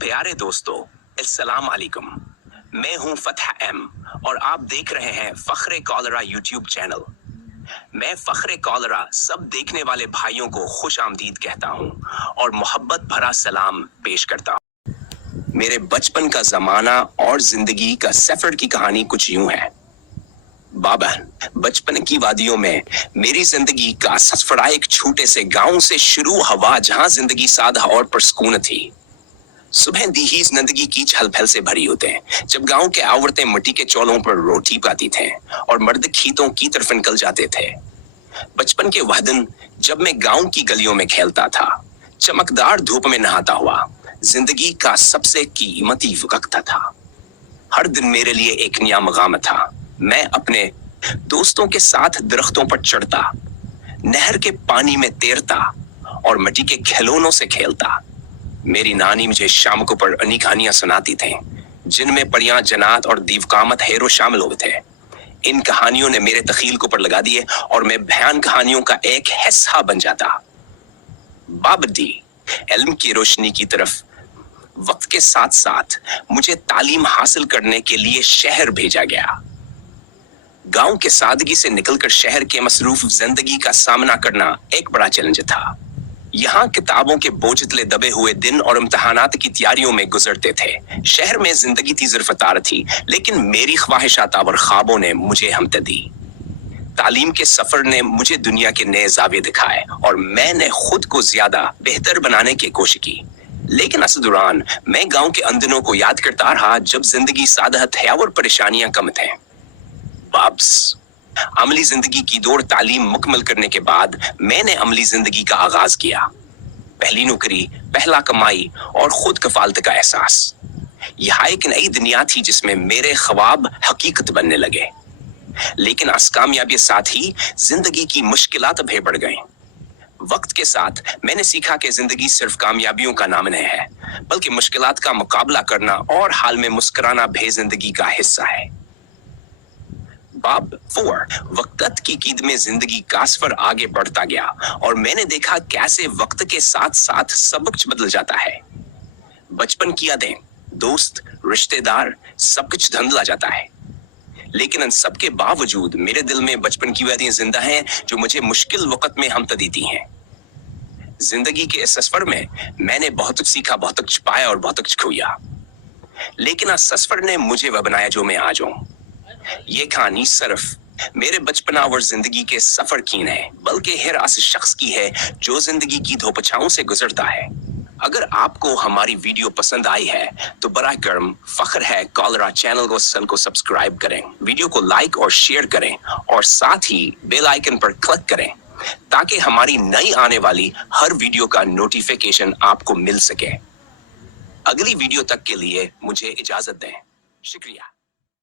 प्यारे दोस्तों, अस्सलाम वालेकुम। मैं हूं फतह एम और आप देख रहे हैं फख्रे कॉलरा यूट्यूब चैनल। मैं फख्रे कॉलरा सब देखने वाले भाइयों को खुश आमदीद कहता हूं और मोहब्बत भरा सलाम पेश करता हूं। मेरे बचपन का जमाना और जिंदगी का सफर की कहानी कुछ यूं है। बाबा, बचपन की वादियों में मेरी जिंदगी का सफर एक छोटे से गांव से शुरू हुआ जहां जिंदगी सादा और पुरस्कून थी। सुबह दीहीज जिंदगी की छल फल से भरी होते हैं, जब गांव के औरतें मिट्टी के चौलों पर रोटी पकाती थे और मर्द खेतों की तरफ निकल जाते थे। बचपन के वह दिन जब मैं गांव की गलियों में खेलता था, चमकदार धूप में नहाता हुआ, जिंदगी का सबसे कीमती वक्त था। हर दिन मेरे लिए एक नया मकाम था। मैं अपने दोस्तों के साथ दरख्तों पर चढ़ता, नहर के पानी में तैरता और मिट्टी के खिलौनों से खेलता। मेरी नानी मुझे शाम को पुरानी कहानियां सुनाती थी, जिनमें परियां, जन्नत और दीवकामत हेरो शामिल होते थे। इन कहानियों ने मेरे तखील को पर लगा दिए और मैं बयान कहानियों का एक हिस्सा बन जाता। बाबदी इल्म की रोशनी की तरफ वक्त के साथ साथ मुझे तालीम हासिल करने के लिए शहर भेजा गया। गांव के सादगी से निकलकर शहर के मसरूफ जिंदगी का सामना करना एक बड़ा चैलेंज था। यहाँ किताबों के बोझ तले दबे हुए दिन और इम्तहानात की तैयारियों में गुजरते थे। शहर में जिंदगी थी ज़रफ़तार थी, लेकिन मेरी ख्वाहिशात और ख्वाबों ने मुझे हमत दी। तालीम के सफर ने मुझे दुनिया के नए ज़ाविये दिखाए और मैंने खुद को ज्यादा बेहतर बनाने की कोशिश की। लेकिन इस दौरान मैं गांव के उन दिनों को याद करता रहा जब जिंदगी सादा थी और परेशानियां कम थे। बाब्स, अमली जिंदगी की दौड़ तालीम मुकम्मल करने के बाद मैंने अमली जिंदगी का आगाज किया। पहली नौकरी, पहला कमाई और खुद कफालत का एहसास। यह एक नई दुनिया थी जिसमें मेरे ख्वाब हकीकत बनने लगे। लेकिन इस कामयाबी के साथ ही जिंदगी की मुश्किलात भी बढ़ गईं। वक्त के साथ मैंने सीखा कि जिंदगी सिर्फ कामयाबियों का नाम नहीं है, बल्कि मुश्किलात का मुकाबला करना और हाल में मुस्कुराना भी जिंदगी का हिस्सा है। बाब 4, वक्त की कीद में जिंदगी का सफर आगे बढ़ता गया और मैंने देखा कैसे वक्त के साथ साथ सब कुछ बदल जाता है। बचपन की यादें, दोस्त, रिश्तेदार, सब कुछ धुंधला जाता है। लेकिन इन सब के बावजूद मेरे दिल में बचपन की यादें जिंदा हैं, जो मुझे मुश्किल वक्त में हमत देती हैं। जिंदगी के इस सफर में मैंने बहुत कुछ सीखा, बहुत कुछ पाया और बहुत कुछ खोया। लेकिन इस सफर ने मुझे वह बनाया जो मैं आज हूं। ये कहानी सिर्फ मेरे बचपना और जिंदगी के सफर की नहीं, बल्कि हर उस शख्स की है जो जिंदगी की धोपछाओं से गुजरता है। अगर आपको हमारी वीडियो पसंद आई है तो बराए करम फख्र है कॉलरा चैनल को सब्सक्राइब करें, वीडियो को लाइक और शेयर करें और साथ ही बेल आइकन पर क्लिक करें ताकि हमारी नई आने वाली हर वीडियो का नोटिफिकेशन आपको मिल सके। अगली वीडियो तक के लिए मुझे इजाजत दें। शुक्रिया।